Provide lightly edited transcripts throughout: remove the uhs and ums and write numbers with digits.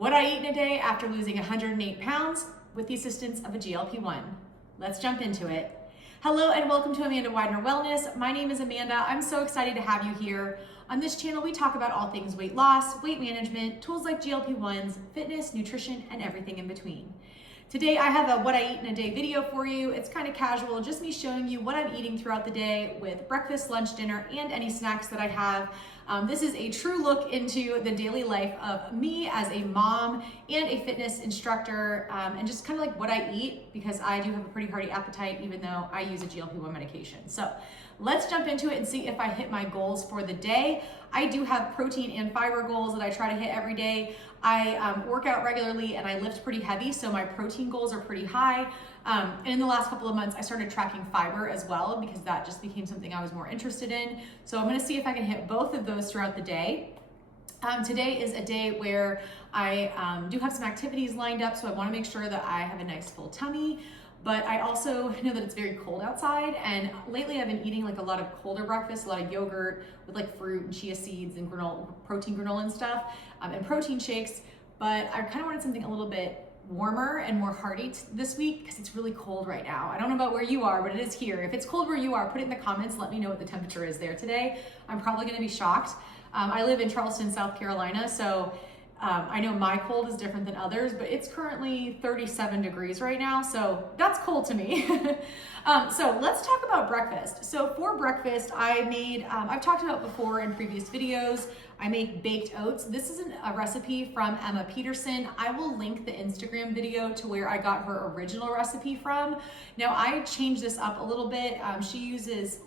what I eat in a day after losing 108 pounds with the assistance of a GLP-1. Let's jump into it. Hello and welcome to Amanda Widener Wellness. My name is Amanda. I'm so excited to have you here. On this channel, we talk about all things weight loss, weight management, tools like GLP-1s, fitness, nutrition, and everything in between. Today, I have a what I eat in a day video for you. It's kind of casual, just me showing you what I'm eating throughout the day with breakfast, lunch, dinner, and any snacks that I have. This is a true look into the daily life of me as a mom and a fitness instructor, and just kind of like what I eat, because I do have a pretty hearty appetite, even though I use a GLP-1 medication. So let's jump into it and see if I hit my goals for the day. I do have protein and fiber goals that I try to hit every day. I work out regularly and I lift pretty heavy, so my protein goals are pretty high. And in the last couple of months, I started tracking fiber as well, because that just became something I was more interested in. So I'm gonna see if I can hit both of those throughout the day. Today is a day where I do have some activities lined up, so I wanna make sure that I have a nice full tummy. But I also know that it's very cold outside, and lately I've been eating like a lot of colder breakfast, a lot of yogurt with like fruit and chia seeds and granola, protein granola and stuff, and protein shakes. But I kind of wanted something a little bit warmer and more hearty this week, because it's really cold right now. I don't know about where you are, but it is here. If it's cold where you are, put it in the comments. Let me know what the temperature is there today. I'm probably gonna be shocked. I live in Charleston, South Carolina, so I know my cold is different than others, but it's currently 37 degrees right now, so that's cold to me. So let's talk about breakfast. So for breakfast, I made, I've talked about before in previous videos, I make baked oats. This is a recipe from Emma Peterson. I will link the Instagram video to where I got her original recipe from. Now I changed this up a little bit. She uses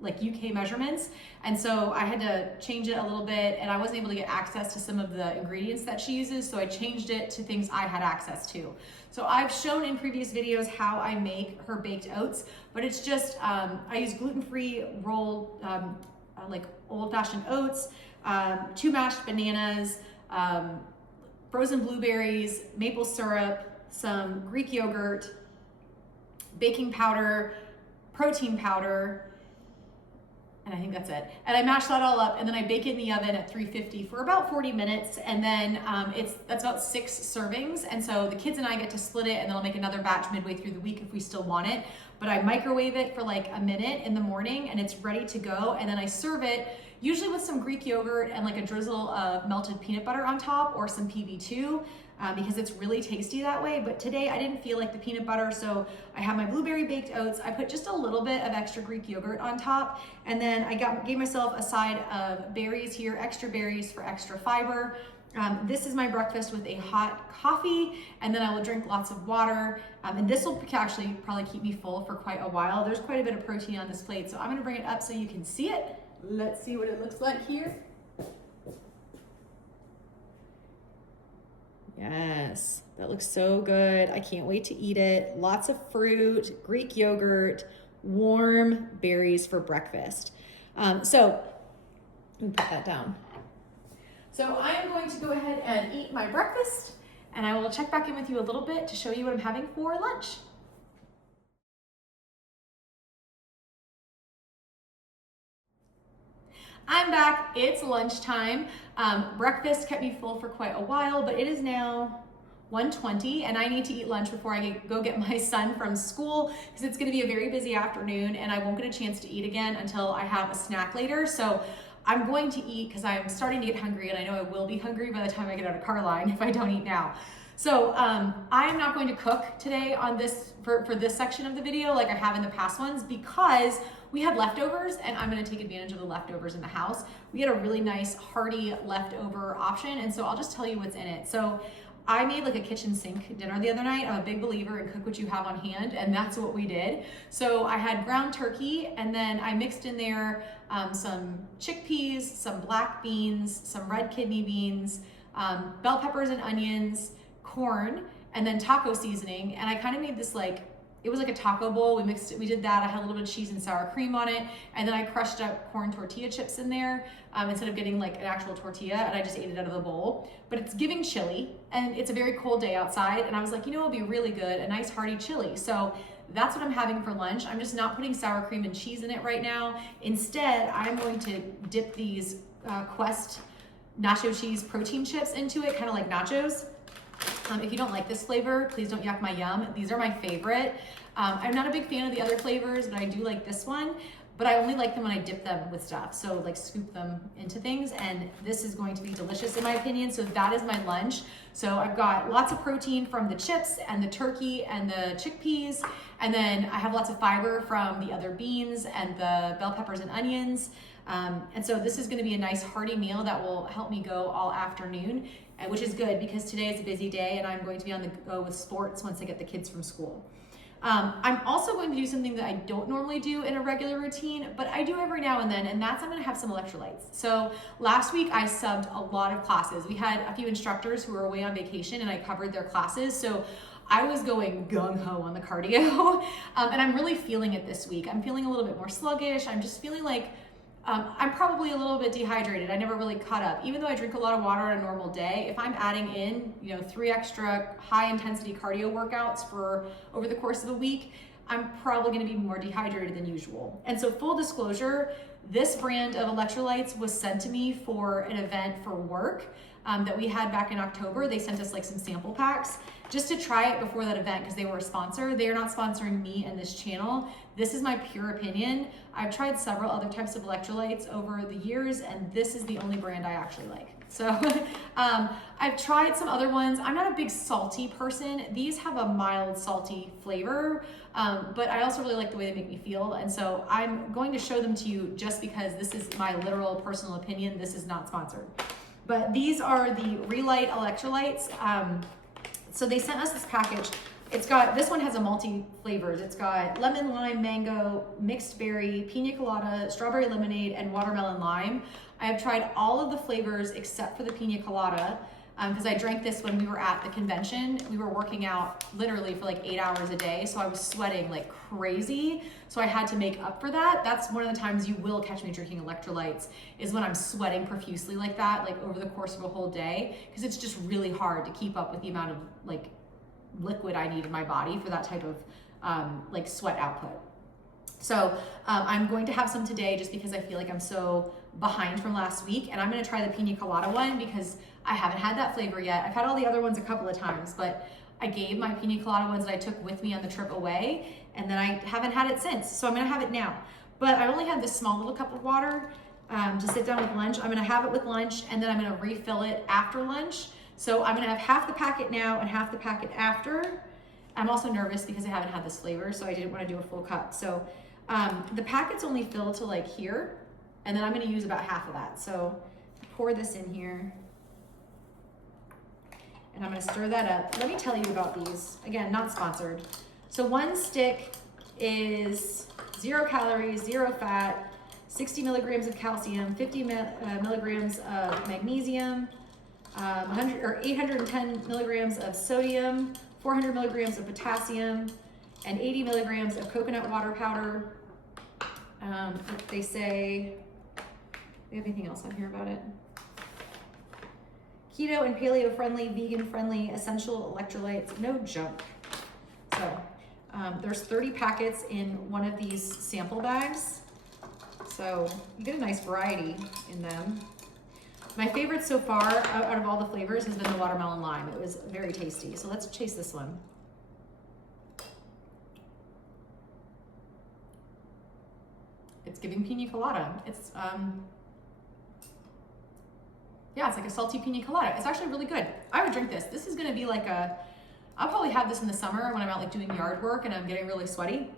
like UK measurements, and so I had to change it a little bit, and I wasn't able to get access to some of the ingredients that she uses, so I changed it to things I had access to. So I've shown in previous videos how I make her baked oats, but it's just I use gluten-free rolled like old-fashioned oats, 2 mashed bananas, frozen blueberries, maple syrup, some Greek yogurt, baking powder, protein powder, and I think that's it. And I mash that all up, and then I bake it in the oven at 350 for about 40 minutes, and then that's about 6 servings. And so the kids and I get to split it, and then I'll make another batch midway through the week if we still want it. But I microwave it for like a minute in the morning, and it's ready to go. And then I serve it usually with some Greek yogurt and like a drizzle of melted peanut butter on top, or some PB2. Because it's really tasty that way. But today I didn't feel like the peanut butter, so I have my blueberry baked oats. I put just a little bit of extra Greek yogurt on top, and then I gave myself a side of berries here, extra berries for extra fiber. This is my breakfast with a hot coffee, and then I will drink lots of water, and this will actually probably keep me full for quite a while. There's quite a bit of protein on this plate, so I'm gonna bring it up so you can see it. Let's see what it looks like here. Yes, that looks so good. I can't wait to eat it. Lots of fruit, Greek yogurt, warm berries for breakfast. So let me put that down. So I'm going to go ahead and eat my breakfast, and I will check back in with you a little bit to show you what I'm having for lunch. I'm back, it's lunchtime. Breakfast kept me full for quite a while, but it is now 1:20, and I need to eat lunch before I go get my son from school, because it's gonna be a very busy afternoon, and I won't get a chance to eat again until I have a snack later. So I'm going to eat, because I'm starting to get hungry, and I know I will be hungry by the time I get out of car line if I don't eat now. So I'm not going to cook today on this for this section of the video like I have in the past ones, because we had leftovers, and I'm gonna take advantage of the leftovers in the house. We had a really nice hearty leftover option, and so I'll just tell you what's in it. So I made like a kitchen sink dinner the other night. I'm a big believer in cook what you have on hand, and that's what we did. So I had ground turkey, and then I mixed in there some chickpeas, some black beans, some red kidney beans, bell peppers and onions, corn, and then taco seasoning. And I kind of made this like, it was like a taco bowl. We mixed it, we did that. I had a little bit of cheese and sour cream on it. And then I crushed up corn tortilla chips in there instead of getting like an actual tortilla, and I just ate it out of the bowl. But it's giving chili, and it's a very cold day outside. And I was like, you know, it'll be really good, a nice hearty chili. So that's what I'm having for lunch. I'm just not putting sour cream and cheese in it right now. Instead, I'm going to dip these Quest nacho cheese protein chips into it, kind of like nachos. If you don't like this flavor, please don't yuck my yum. These are my favorite. I'm not a big fan of the other flavors, but I do like this one. But I only like them when I dip them with stuff. So like scoop them into things, and this is going to be delicious in my opinion. So that is my lunch. So I've got lots of protein from the chips and the turkey and the chickpeas. And then I have lots of fiber from the other beans and the bell peppers and onions. And so this is gonna be a nice hearty meal that will help me go all afternoon, which is good because today is a busy day and I'm going to be on the go with sports once I get the kids from school. I'm also going to do something that I don't normally do in a regular routine, but I do every now and then, and that's I'm gonna have some electrolytes. So last week I subbed a lot of classes. We had a few instructors who were away on vacation and I covered their classes. So I was going gung-ho on the cardio, and I'm really feeling it this week. I'm feeling a little bit more sluggish. I'm just feeling like I'm probably a little bit dehydrated. I never really caught up. Even though I drink a lot of water on a normal day, if I'm adding in, 3 extra high intensity cardio workouts for over the course of a week, I'm probably gonna be more dehydrated than usual. And so full disclosure, this brand of electrolytes was sent to me for an event for work that we had back in October. They sent us like some sample packs just to try it before that event because they were a sponsor. They are not sponsoring me and this channel. This is my pure opinion. I've tried several other types of electrolytes over the years, and this is the only brand I actually like. So I've tried some other ones. I'm not a big salty person. These have a mild salty flavor, but I also really like the way they make me feel. And so I'm going to show them to you just because this is my literal personal opinion. This is not sponsored. But these are the Relight electrolytes. So they sent us this package. This one has a multi flavors. It's got lemon, lime, mango, mixed berry, pina colada, strawberry lemonade, and watermelon lime. I have tried all of the flavors except for the pina colada because I drank this when we were at the convention. We were working out literally for like 8 hours a day, so I was sweating like crazy. So I had to make up for that. That's one of the times you will catch me drinking electrolytes, is when I'm sweating profusely like that, like over the course of a whole day, because it's just really hard to keep up with the amount of like liquid I need in my body for that type of like sweat output. So I'm going to have some today just because I feel like I'm so behind from last week, and I'm gonna try the pina colada one because I haven't had that flavor yet. I've had all the other ones a couple of times, but I gave my pina colada ones that I took with me on the trip away, and then I haven't had it since, so I'm gonna have it now. But I only had this small little cup of water to sit down with lunch. I'm gonna have it with lunch, and then I'm gonna refill it after lunch. So I'm gonna have half the packet now and half the packet after. I'm also nervous because I haven't had this flavor, so I didn't wanna do a full cup. So the packets only fill to like here, and then I'm gonna use about half of that. So pour this in here, and I'm gonna stir that up. Let me tell you about these. Again, not sponsored. So one stick is 0 calories, 0 fat, 60 milligrams of calcium, 50 milligrams of magnesium, 810 milligrams of sodium, 400 milligrams of potassium, and 80 milligrams of coconut water powder. They say, do we have anything else on here about it? Keto and paleo friendly, vegan friendly, essential electrolytes, no junk. So there's 30 packets in one of these sample bags. So you get a nice variety in them. My favorite so far out of all the flavors has been the watermelon lime. It was very tasty. So let's chase this one. It's giving pina colada. It's yeah, it's like a salty pina colada. It's actually really good. I would drink this. This is gonna be like I'll probably have this in the summer when I'm out like doing yard work and I'm getting really sweaty.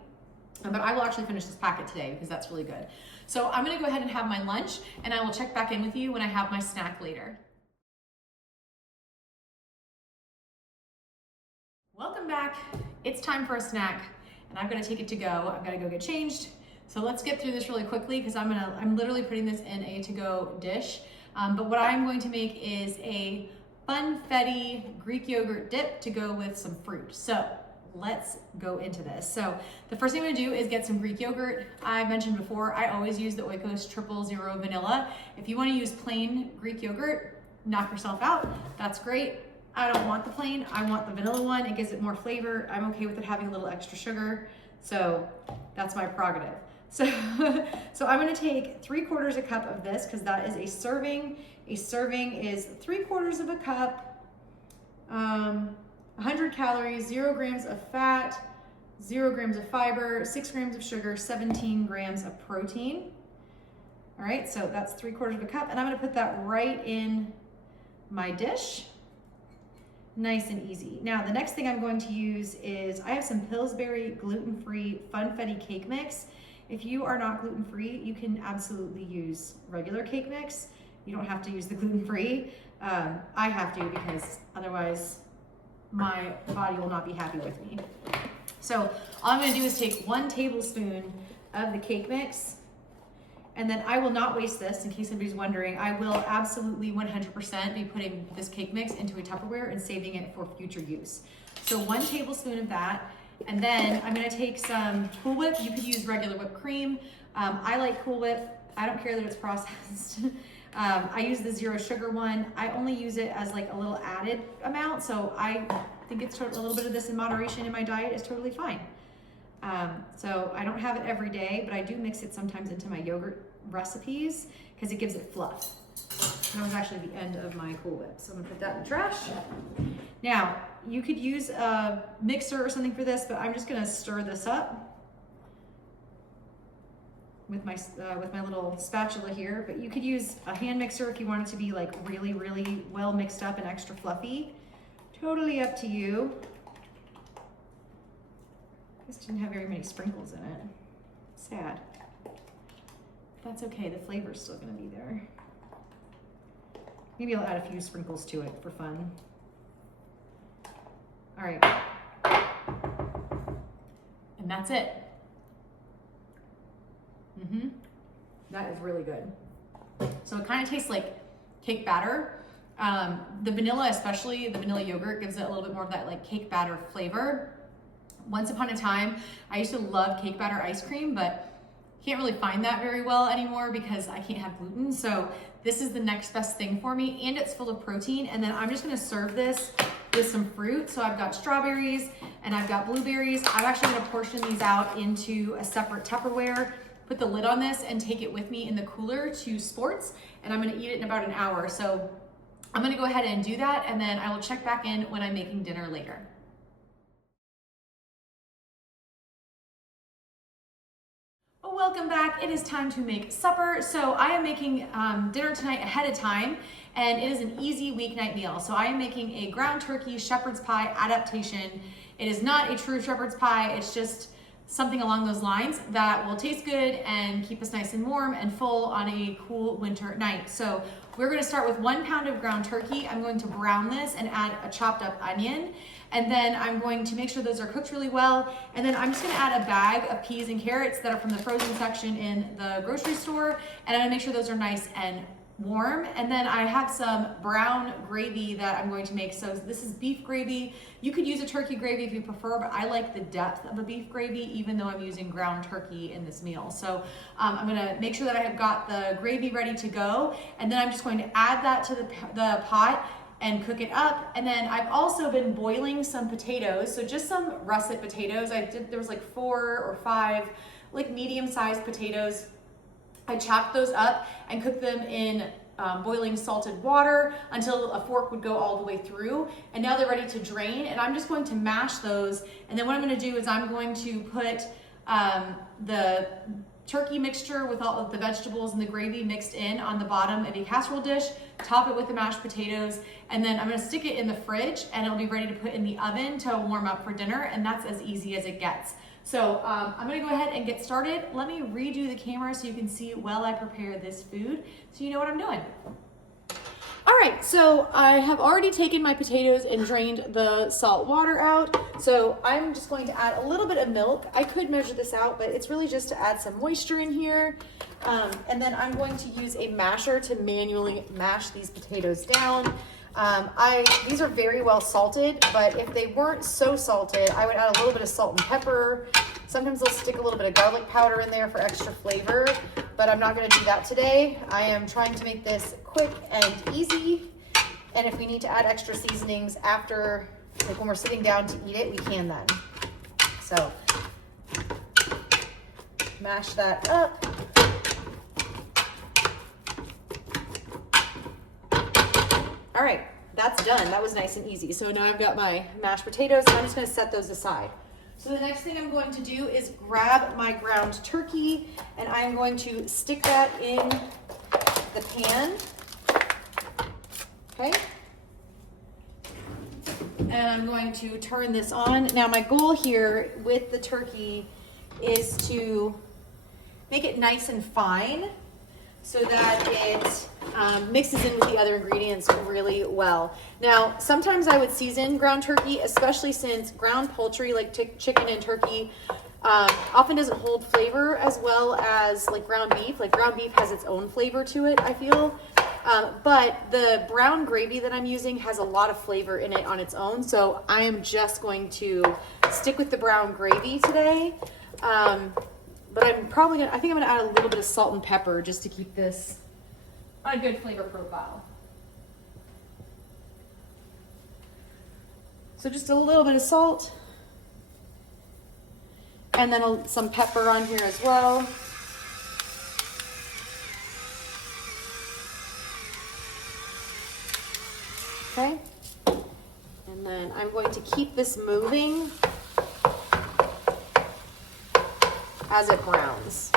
But I will actually finish this packet today because that's really good. So I'm gonna go ahead and have my lunch, and I will check back in with you when I have my snack later. Welcome back. It's time for a snack, and I'm gonna take it to go. I'm gonna go get changed. So let's get through this really quickly because I'm literally putting this in a to-go dish. But what I'm going to make is a funfetti Greek yogurt dip to go with some fruit. So let's go into this. So the first thing I'm gonna do is get some Greek yogurt. I mentioned before, I always use the Oikos 000 vanilla. If you wanna use plain Greek yogurt, knock yourself out, that's great. I don't want the plain, I want the vanilla one. It gives it more flavor. I'm okay with it having a little extra sugar. So that's my prerogative. So I'm gonna take 3/4 cup of this because that is a serving. A serving is 3/4 of a cup, 100 calories, 0 grams of fat, 0 grams of fiber, 6 grams of sugar, 17 grams of protein. All right, so that's 3/4 of a cup, and I'm gonna put that right in my dish. Nice and easy. Now, the next thing I'm going to use is, I have some Pillsbury gluten-free Funfetti cake mix. If you are not gluten-free, you can absolutely use regular cake mix. You don't have to use the gluten-free. I have to, because otherwise my body will not be happy with me. So all I'm gonna do is take 1 tablespoon of the cake mix, and then I will not waste this, in case anybody's wondering. I will absolutely 100% be putting this cake mix into a Tupperware and saving it for future use. So 1 tablespoon of that, and then I'm gonna take some Cool Whip. You could use regular whipped cream. I like Cool Whip. I don't care that it's processed. I use the 0 sugar one. I only use it as like a little added amount, so I think it's a little bit of this in moderation in my diet is totally fine. So I don't have it every day, but I do mix it sometimes into my yogurt recipes because it gives it fluff. That was actually the end of my Cool Whip, so I'm gonna put that in the trash. Now, you could use a mixer or something for this, but I'm just gonna stir this up with my little spatula here. But you could use a hand mixer if you want it to be like really, really well mixed up and extra fluffy. Totally up to you. This didn't have very many sprinkles in it. Sad. That's okay, the flavor's still gonna be there. Maybe I'll add a few sprinkles to it for fun. All right. And that's it. That is really good. So it kind of tastes like cake batter. The vanilla, especially the vanilla yogurt, gives it a little bit more of that like cake batter flavor. Once upon a time, I used to love cake batter ice cream, but can't really find that very well anymore because I can't have gluten. So this is the next best thing for me, and it's full of protein. And then I'm just gonna serve this with some fruit. So I've got strawberries and I've got blueberries. I'm actually gonna portion these out into a separate Tupperware, put the lid on this, and take it with me in the cooler to sports. And I'm gonna eat it in about an hour. So I'm gonna go ahead and do that, and then I will check back in when I'm making dinner later. Welcome back. It is time to make supper. So I am making dinner tonight ahead of time, and it is an easy weeknight meal. So I am making a ground turkey shepherd's pie adaptation. It is not a true shepherd's pie. It's just something along those lines that will taste good and keep us nice and warm and full on a cool winter night. So we're going to start with 1 pound of ground turkey. I'm going to brown this and add a chopped up onion. And then I'm going to make sure those are cooked really well. And then I'm just gonna add a bag of peas and carrots that are from the frozen section in the grocery store. And I'm gonna make sure those are nice and warm. And then I have some brown gravy that I'm going to make. So this is beef gravy. You could use a turkey gravy if you prefer, but I like the depth of a beef gravy, even though I'm using ground turkey in this meal. So I'm gonna make sure that I have got the gravy ready to go. And then I'm just going to add that to the pot and cook it up. And then I've also been boiling some potatoes. So just some russet potatoes. There was like 4 or 5 like medium-sized potatoes. I chopped those up and cooked them in boiling salted water until a fork would go all the way through. And now they're ready to drain, and I'm just going to mash those. And then what I'm gonna do is I'm going to put the turkey mixture with all of the vegetables and the gravy mixed in on the bottom of a casserole dish, top it with the mashed potatoes, and then I'm gonna stick it in the fridge, and it'll be ready to put in the oven to warm up for dinner, and that's as easy as it gets. So I'm gonna go ahead and get started. Let me redo the camera so you can see while I prepare this food, so you know what I'm doing. All right, so I have already taken my potatoes and drained the salt water out. So I'm just going to add a little bit of milk. I could measure this out, but it's really just to add some moisture in here. And then I'm going to use a masher to manually mash these potatoes down. These are very well salted, but if they weren't so salted, I would add a little bit of salt and pepper. Sometimes they'll stick a little bit of garlic powder in there for extra flavor, but I'm not gonna do that today. I am trying to make this quick and easy. And if we need to add extra seasonings after, like when we're sitting down to eat it, we can then. So mash that up. All right, that's done. That was nice and easy. So now I've got my mashed potatoes, and I'm just gonna set those aside. So the next thing I'm going to do is grab my ground turkey, and I'm going to stick that in the pan, okay? And I'm going to turn this on. Now my goal here with the turkey is to make it nice and fine so that it mixes in with the other ingredients really well. Now, sometimes I would season ground turkey, especially since ground poultry like chicken and turkey often doesn't hold flavor as well as like ground beef. Like ground beef has its own flavor to it, I feel. But the brown gravy that I'm using has a lot of flavor in it on its own. So I am just going to stick with the brown gravy today. But I think I'm gonna add a little bit of salt and pepper just to keep this on a good flavor profile. So just a little bit of salt. And then some pepper on here as well. Okay. And then I'm going to keep this moving as it browns.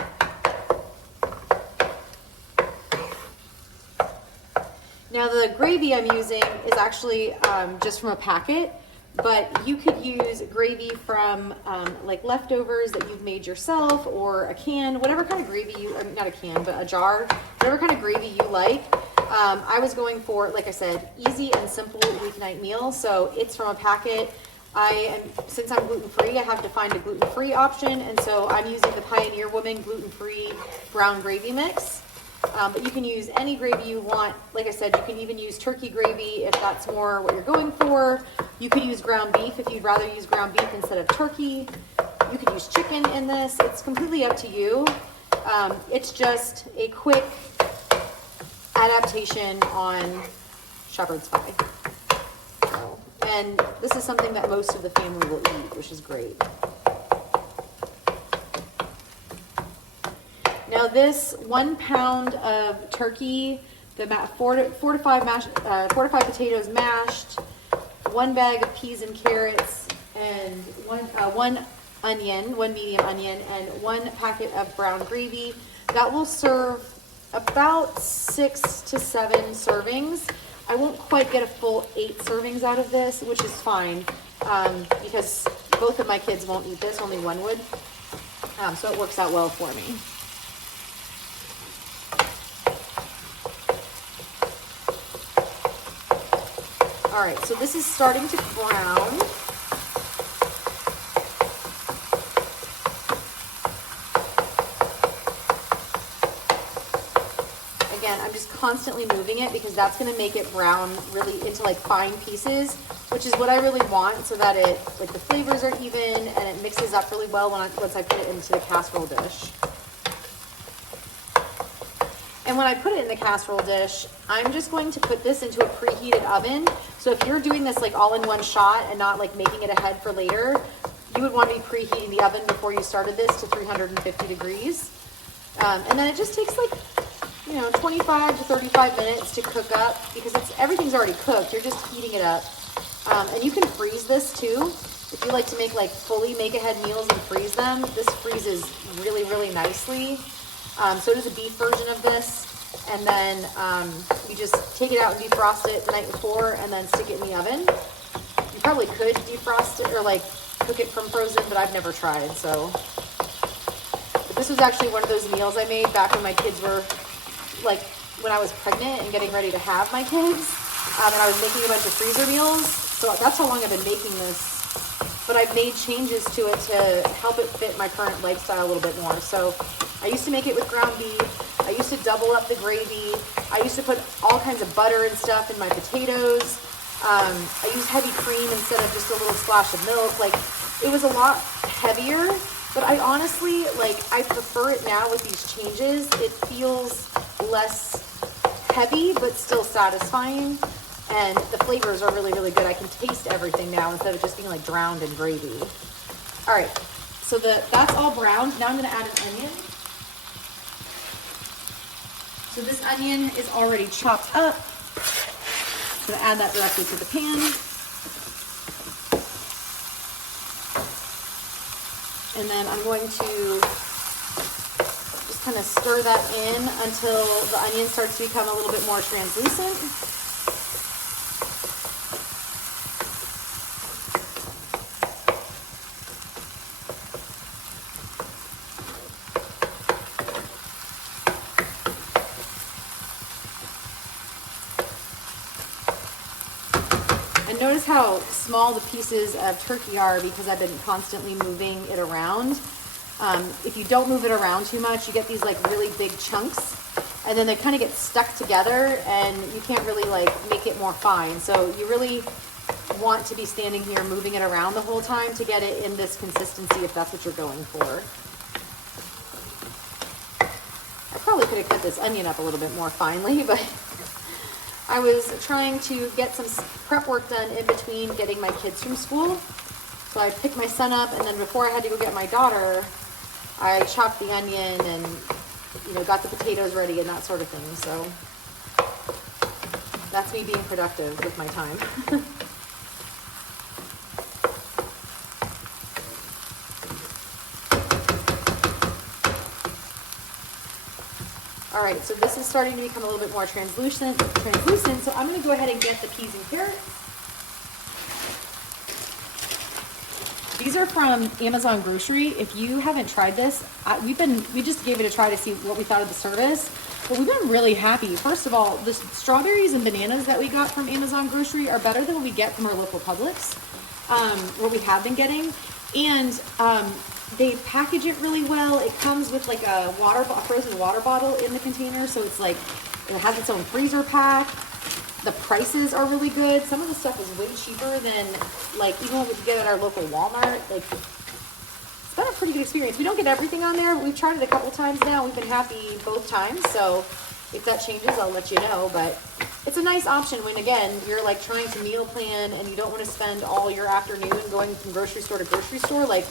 Now the gravy I'm using is actually just from a packet, but you could use gravy from like leftovers that you've made yourself, or a can, whatever kind of gravy not a can, but a jar, whatever kind of gravy you like. I was going for, like I said, easy and simple weeknight meal, so it's from a packet. Since I'm gluten-free, I have to find a gluten-free option, and so I'm using the Pioneer Woman gluten-free brown gravy mix. But you can use any gravy you want. Like I said, you can even use turkey gravy if that's more what you're going for. You could use ground beef if you'd rather use ground beef instead of turkey. You could use chicken in this. It's completely up to you. It's just a quick adaptation on shepherd's pie. And this is something that most of the family will eat, which is great. Now this 1 pound of turkey, the four to five potatoes mashed, 1 bag of peas and carrots, and one medium onion, and 1 packet of brown gravy. That will serve about 6 to 7 servings. I won't quite get a full 8 servings out of this, which is fine, because both of my kids won't eat this, only one would. So it works out well for me. All right, so this is starting to brown. Again, I'm just constantly moving it because that's gonna make it brown really into like fine pieces, which is what I really want, so that it, like the flavors are even and it mixes up really well once I put it into the casserole dish. And when I put it in the casserole dish, I'm just going to put this into a preheated oven. So if you're doing this like all in one shot and not like making it ahead for later, you would want to be preheating the oven before you started this to 350 degrees. And then it just takes like, 25 to 35 minutes to cook up, because everything's already cooked. You're just heating it up. And you can freeze this too. If you like to make like fully make ahead meals and freeze them, this freezes really, really nicely. So does a beef version of this. And then you just take it out and defrost it the night before and then stick it in the oven. You probably could defrost it or like cook it from frozen, but I've never tried. So but this was actually one of those meals I made back when my kids were like, when I was pregnant and getting ready to have my kids. And I was making a bunch of freezer meals. So that's how long I've been making this. But I've made changes to it to help it fit my current lifestyle a little bit more. So I used to make it with ground beef. I used to double up the gravy. I used to put all kinds of butter and stuff in my potatoes. I used heavy cream instead of just a little splash of milk. Like, it was a lot heavier, but I honestly, I prefer it now with these changes. It feels less heavy, but still satisfying. And the flavors are really, really good. I can taste everything now instead of just being like drowned in gravy. All right, so that's all browned. Now I'm gonna add an onion. So this onion is already chopped up. So I'm gonna add that directly to the pan. And then I'm going to just kind of stir that in until the onion starts to become a little bit more translucent. And notice how small the pieces of turkey are because I've been constantly moving it around. If you don't move it around too much, you get these like really big chunks, and then they kind of get stuck together and you can't really like make it more fine. So you really want to be standing here moving it around the whole time to get it in this consistency if that's what you're going for. I probably could have cut this onion up a little bit more finely, but I was trying to get some prep work done in between getting my kids from school. So I picked my son up, and then before I had to go get my daughter, I chopped the onion and, you know, got the potatoes ready and that sort of thing. So that's me being productive with my time. All right, so this is starting to become a little bit more translucent. So I'm going to go ahead and get the peas and carrots. These are from Amazon Grocery. If you haven't tried this, we just gave it a try to see what we thought of the service, but we've been really happy. First of all, the strawberries and bananas that we got from Amazon Grocery are better than what we get from our local Publix, what we have been getting, and they package it really well. It comes with like a frozen water bottle in the container, so it's like it has its own freezer pack. The prices are really good. Some of the stuff is way cheaper than like even what we could get at our local Walmart. Like it's been a pretty good experience. We don't get everything on there. We've tried it a couple times now. We've been happy both times. So if that changes, I'll let you know. But it's a nice option when, again, you're like trying to meal plan and you don't want to spend all your afternoon going from grocery store to grocery store. Like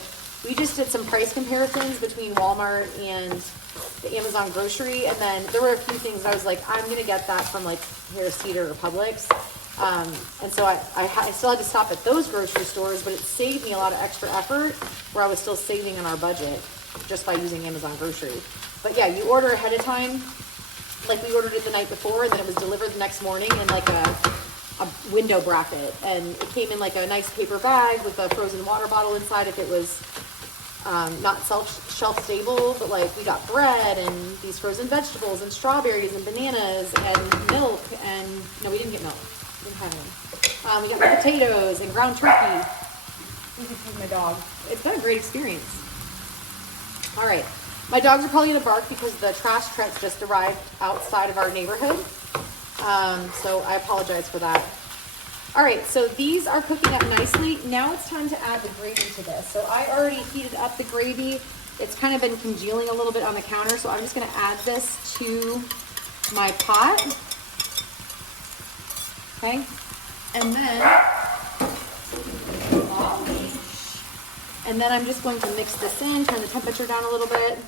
we just did some price comparisons between Walmart and the Amazon Grocery, and then there were a few things I was like, I'm gonna get that from like Harris Teeter or Publix, and so I still had to stop at those grocery stores, but it saved me a lot of extra effort where I was still saving on our budget just by using Amazon Grocery. But yeah, you order ahead of time, like we ordered it the night before, and then it was delivered the next morning in like a window bracket, and it came in like a nice paper bag with a frozen water bottle inside if it was not shelf stable, but like we got bread and these frozen vegetables and strawberries and bananas and milk, and no, we didn't get milk. We didn't have any. We got potatoes and ground turkey. This is my dog. It's been a great experience. All right, my dogs are probably gonna bark because the trash truck just arrived outside of our neighborhood, so I apologize for that. All right, so these are cooking up nicely. Now it's time to add the gravy to this. So I already heated up the gravy. It's kind of been congealing a little bit on the counter, so I'm just gonna add this to my pot. Okay, and then I'm just going to mix this in, turn the temperature down a little bit.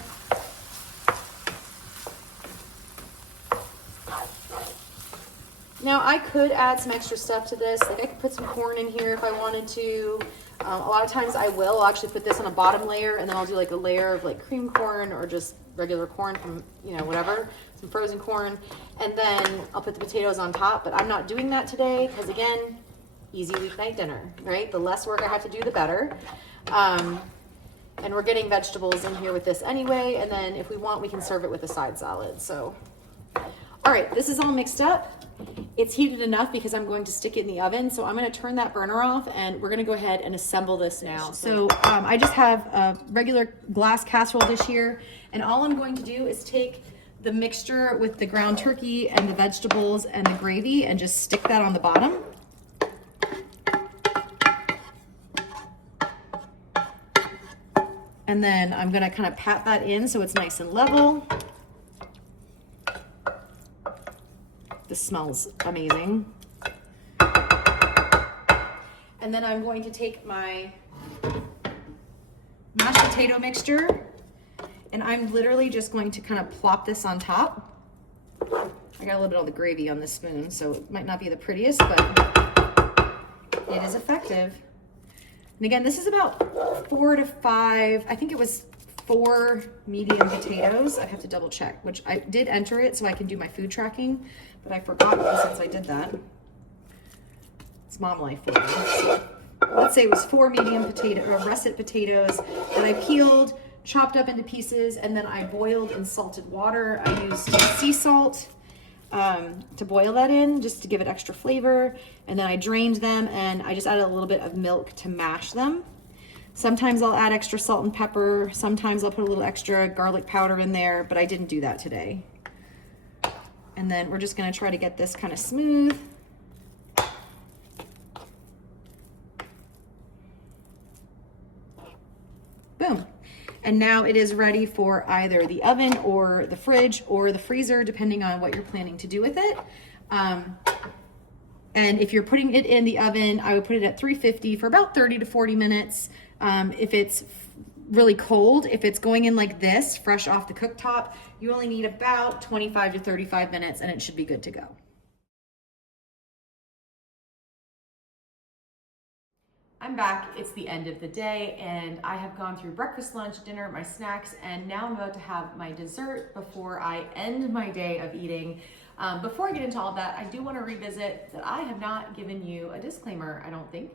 Now I could add some extra stuff to this. Like I could put some corn in here if I wanted to. A lot of times I will. I'll actually put this on a bottom layer, and then I'll do like a layer of like cream corn or just regular corn from, you know, whatever, some frozen corn. And then I'll put the potatoes on top, but I'm not doing that today because, again, easy weeknight dinner, right? The less work I have to do, the better. And we're getting vegetables in here with this anyway, and then if we want, we can serve it with a side salad. So, all right, this is all mixed up. It's heated enough because I'm going to stick it in the oven. So I'm going to turn that burner off, and we're going to go ahead and assemble this now. So I just have a regular glass casserole dish here, and all I'm going to do is take the mixture with the ground turkey and the vegetables and the gravy and just stick that on the bottom. And then I'm going to kind of pat that in so it's nice and level. This smells amazing. And then I'm going to take my mashed potato mixture, and I'm literally just going to kind of plop this on top. I I got a little bit of the gravy on this spoon, so it might not be the prettiest, but it is effective. And again, this is about 4 to 5, I think it was 4 medium potatoes. I have to double check, which I did enter it so I can do my food tracking, but I forgot since I did that. It's mom life for me. So let's say it was 4 medium russet potatoes that I peeled, chopped up into pieces, and then I boiled in salted water. I used sea salt to boil that in just to give it extra flavor. And then I drained them and I just added a little bit of milk to mash them. Sometimes I'll add extra salt and pepper. Sometimes I'll put a little extra garlic powder in there, but I didn't do that today. And then we're just gonna try to get this kind of smooth. Boom. And now it is ready for either the oven or the fridge or the freezer, depending on what you're planning to do with it. And if you're putting it in the oven, I would put it at 350 for about 30 to 40 minutes. If it's really cold, if it's going in like this, fresh off the cooktop, you only need about 25 to 35 minutes and it should be good to go. I'm back, it's the end of the day, and I have gone through breakfast, lunch, dinner, my snacks, and now I'm about to have my dessert before I end my day of eating. Before I get into all of that, I do want to revisit that I have not given you a disclaimer, I don't think.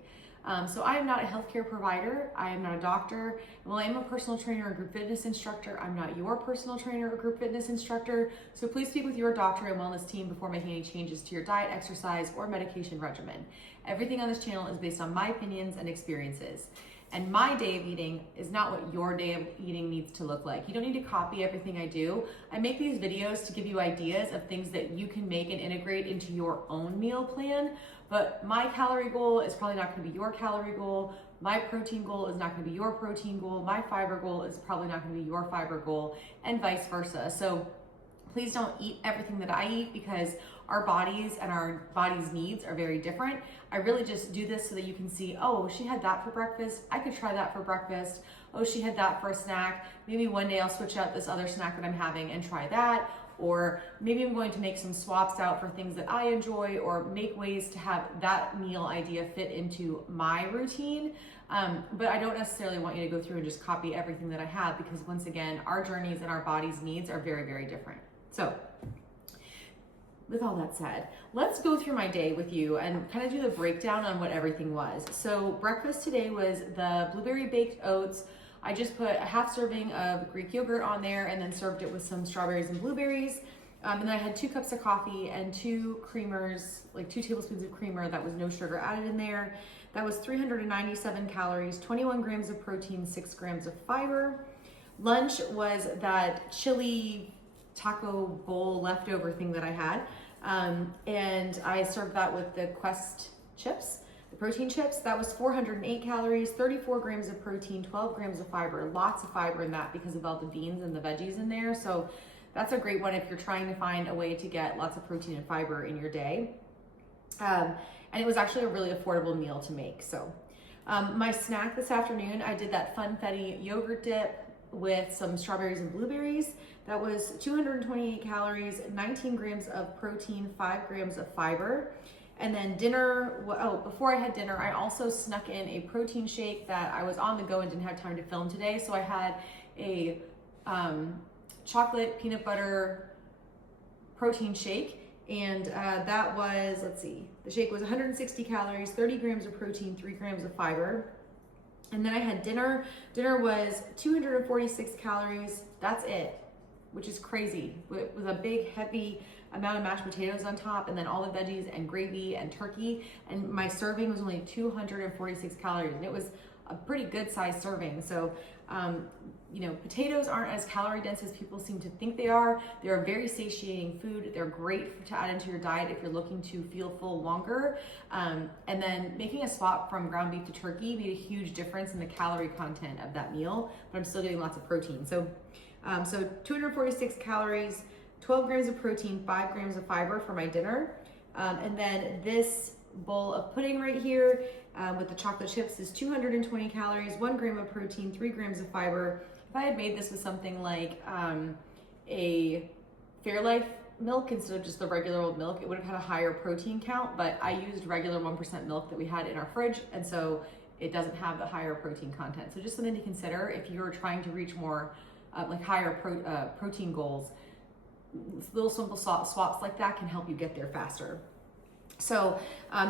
So I am not a healthcare provider, I am not a doctor. While I am a personal trainer or group fitness instructor, I'm not your personal trainer or group fitness instructor. So please speak with your doctor and wellness team before making any changes to your diet, exercise, or medication regimen. Everything on this channel is based on my opinions and experiences. And my day of eating is not what your day of eating needs to look like. You don't need to copy everything I do. I make these videos to give you ideas of things that you can make and integrate into your own meal plan. But my calorie goal is probably not going to be your calorie goal. My protein goal is not going to be your protein goal. My fiber goal is probably not going to be your fiber goal, and vice versa. So please don't eat everything that I eat, because our bodies and our body's needs are very different. I really just do this so that you can see, oh, she had that for breakfast. I could try that for breakfast. Oh, she had that for a snack. Maybe one day I'll switch out this other snack that I'm having and try that. Or maybe I'm going to make some swaps out for things that I enjoy, or make ways to have that meal idea fit into my routine. But I don't necessarily want you to go through and just copy everything that I have, because once again, our journeys and our body's needs are very, very different. So with all that said, let's go through my day with you and kind of do the breakdown on what everything was. So breakfast today was the blueberry baked oats. I just put a half serving of Greek yogurt on there and then served it with some strawberries and blueberries. And then I had 2 cups of coffee and 2 creamers, like 2 tablespoons of creamer that was no sugar added in there. That was 397 calories, 21 grams of protein, 6 grams of fiber. Lunch was that chili taco bowl leftover thing that I had. And I served that with the Quest chips, the protein chips. That was 408 calories, 34 grams of protein, 12 grams of fiber, lots of fiber in that because of all the beans and the veggies in there. So that's a great one if you're trying to find a way to get lots of protein and fiber in your day. And it was actually a really affordable meal to make. So my snack this afternoon, I did that Funfetti yogurt dip with some strawberries and blueberries. That was 228 calories, 19 grams of protein, 5 grams of fiber. And then dinner, before I had dinner, I also snuck in a protein shake that I was on the go and didn't have time to film today. So I had a chocolate peanut butter protein shake. And that was, let's see, the shake was 160 calories, 30 grams of protein, 3 grams of fiber. And then I had dinner. Dinner was 246 calories. That's it, which is crazy. It was a big, heavy amount of mashed potatoes on top, and then all the veggies and gravy and turkey. And my serving was only 246 calories, and it was a pretty good sized serving. So, you know, potatoes aren't as calorie dense as people seem to think they are. They're a very satiating food. They're great to add into your diet if you're looking to feel full longer. And then making a swap from ground beef to turkey made a huge difference in the calorie content of that meal, but I'm still getting lots of protein. So 246 calories, 12 grams of protein, 5 grams of fiber for my dinner. And then this bowl of pudding right here with the chocolate chips is 220 calories, 1 gram of protein, 3 grams of fiber. If I had made this with something like a Fairlife milk instead of just the regular old milk, it would have had a higher protein count, but I used regular 1% milk that we had in our fridge, and so it doesn't have the higher protein content. So just something to consider if you're trying to reach more like higher protein goals. Little simple swaps like that can help you get there faster. So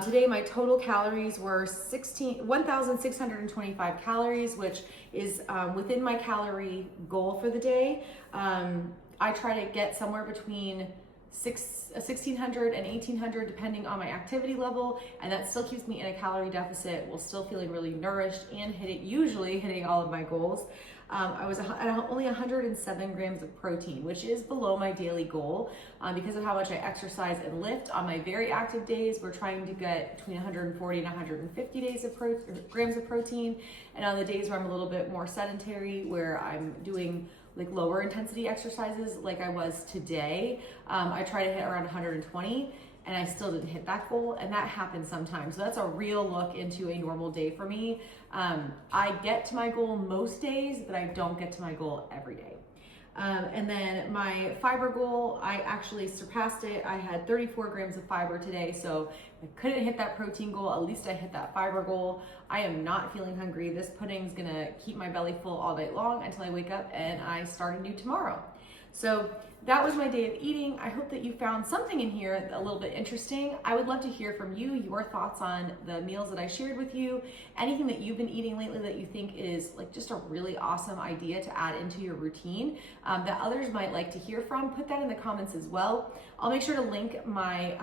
today my total calories were 1,625 calories, which is within my calorie goal for the day. I try to get somewhere between 1,600 and 1,800 depending on my activity level, and that still keeps me in a calorie deficit while still feeling really nourished and usually hitting all of my goals. I was at only 107 grams of protein, which is below my daily goal because of how much I exercise and lift. On my very active days, we're trying to get between 140 and 150 grams of protein. And on the days where I'm a little bit more sedentary, where I'm doing like lower intensity exercises like I was today, I try to hit around 120. And I still didn't hit that goal, and that happens sometimes. So that's a real look into a normal day for me. I get to my goal most days, but I don't get to my goal every day. And then my fiber goal, I actually surpassed it. I had 34 grams of fiber today, so I couldn't hit that protein goal. At least I hit that fiber goal. I am not feeling hungry. This pudding's gonna keep my belly full all night long until I wake up and I start anew tomorrow. So that was my day of eating. I hope that you found something in here a little bit interesting. I would love to hear from you, your thoughts on the meals that I shared with you, anything that you've been eating lately that you think is like just a really awesome idea to add into your routine that others might like to hear from. Put that in the comments as well. I'll make sure to link my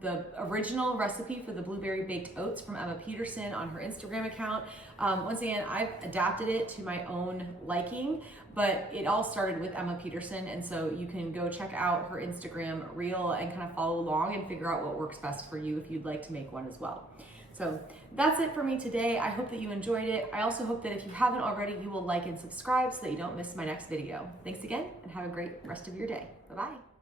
the original recipe for the blueberry baked oats from Emma Peterson on her Instagram account. Once again, I've adapted it to my own liking, but it all started with Emma Peterson, and so you can go check out her Instagram reel and kind of follow along and figure out what works best for you if you'd like to make one as well. So that's it for me today. I hope that you enjoyed it. I also hope that if you haven't already, you will like and subscribe so that you don't miss my next video. Thanks again, and have a great rest of your day. Bye-bye.